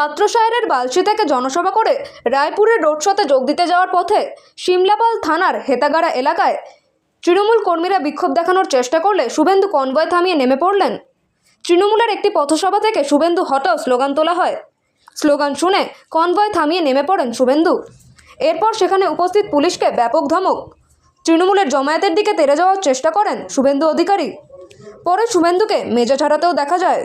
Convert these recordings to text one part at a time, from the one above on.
পাত্রসাহেরের বালসি থেকে জনসভা করে রায়পুরের রোড শোতে যোগ দিতে যাওয়ার পথে শিমলাপাল থানার হেতাগাড়া এলাকায় তৃণমূল কর্মীরা বিক্ষোভ দেখানোর চেষ্টা করলে শুভেন্দু কনভয় থামিয়ে নেমে পড়লেন। তৃণমূলের একটি পথসভা থেকে শুভেন্দু হটাও স্লোগান তোলা হয়। স্লোগান শুনে কনভয় থামিয়ে নেমে পড়েন শুভেন্দু। এরপর সেখানে উপস্থিত পুলিশকে ব্যাপক ধমক। তৃণমূলের জমায়েতের দিকে তেড়ে যাওয়ার চেষ্টা করেন শুভেন্দু অধিকারী। পরে শুভেন্দুকে মেজা ছাড়াতেও দেখা যায়।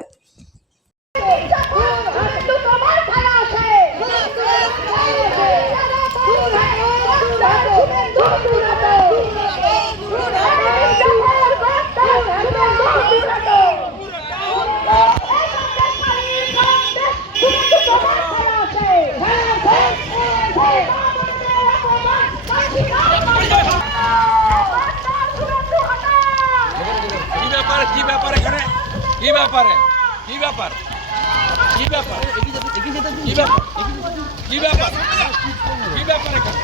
কি ব্যাপার এখানে? কি ব্যাপার? কি ব্যাপার? কি ব্যাপার? কি ব্যাপার? কি ব্যাপার? কি ব্যাপার এখানে?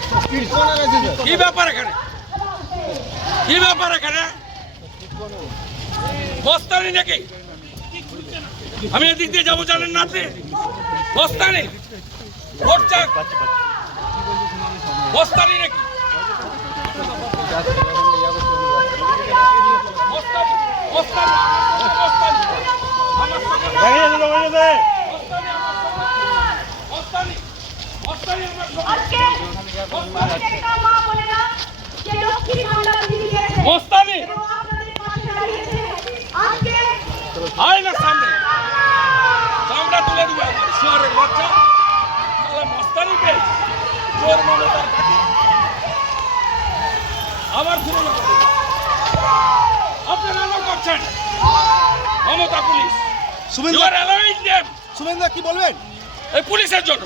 কি ব্যাপার এখানে? কি ব্যাপার এখানে? বস্তানি নাকি? আমি এদিক দিয়ে যাবো, জানেন না আপনি? বস্তানি বস্তানি নাকি? তুলে দিবে শুয়ারের বাচ্চা, মস্তানি পেয়েছে আবার আপনারা আলো করছেন মমতা পুলিশ। শুভেন্দু কি বলবেন এই পুলিশের জন্য?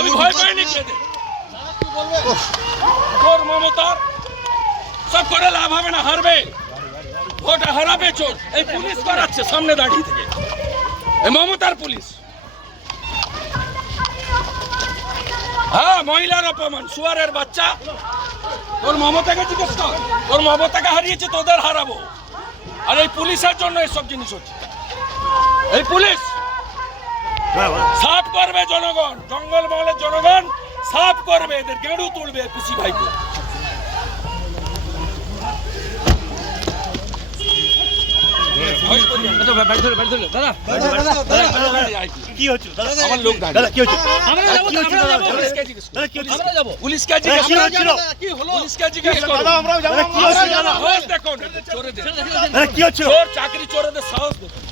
আমি ভয় পাইনি চোর মমতার সব করে লাভ হবে না, হারবে, ভোট হারাবে চোর। এই পুলিশ করাচ্ছে সামনে দাঁড়িয়ে থেকে, এই মমতার পুলিশ। হ্যাঁ, মহিলার অপমান, শুয়ারের বাচ্চা। তোর মমতাকে জিজ্ঞেস কর, তোর মমতাকে হারিয়েছে, তোদের হারাবো। আর এই পুলিশের জন্য এসব জিনিস হচ্ছে। এই পুলিশ সাফ করবে জনগণ, জঙ্গল মহলের জনগণ সাফ করবে, এদের গেঁড়ু তুলবে পিসি ভাইকে। কি হচ্ছে আমার লোক কি হচ্ছে পুলিশকে জিজ্ঞেস করো। দেখুন কি হচ্ছে চোর চাকরি চোরেদের সাহস দেখুন।